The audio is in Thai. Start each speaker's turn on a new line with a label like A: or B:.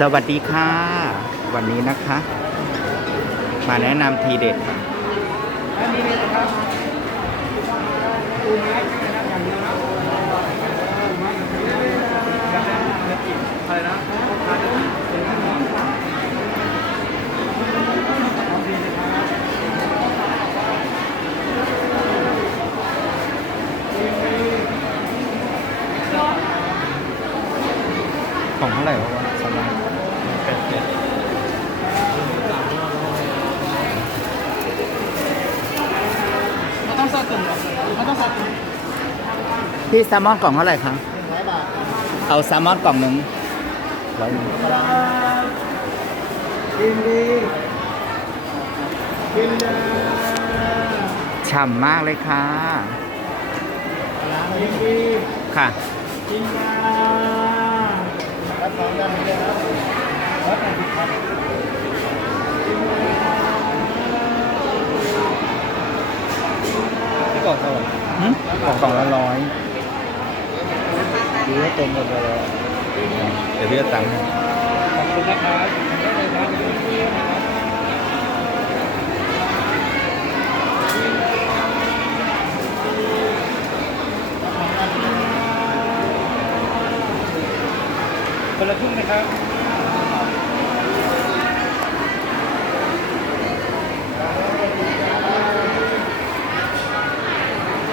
A: สวัสดีค่ะ วันนี้นะคะ มาแนะนำทีเด็ดค่ะ
B: อันนี้เลยนะครับปูไม้ใช่ไหมครับอย่ายวนะอะไรนะ
A: ของเท่าไหร่วะสำหรับ
B: มันต้องสอดตุ่มหรอมันต้องสอดตุ่ม
A: พี่แซลมอนกล่องเท่าไหร่คะ
B: หนึ่งร้อยบ
A: เอาแซลมอนกล่องหนึ่งร้อยหนึ่ง
B: กินดีกินด
A: ฉ่ำมากเลยค่ะ
B: กินดี
A: ค่ะ
B: กินยารับของได้ไหมครับรับแปดสิบครับที่บอกเขา
A: หืม กล่องละร้อย
B: ดูว่าตรงกันเลย
A: เดี๋ยวพี่จะตังค์ให้
B: ขอบคุณนะครับได้เลยครับคนละครึ่งนะครับ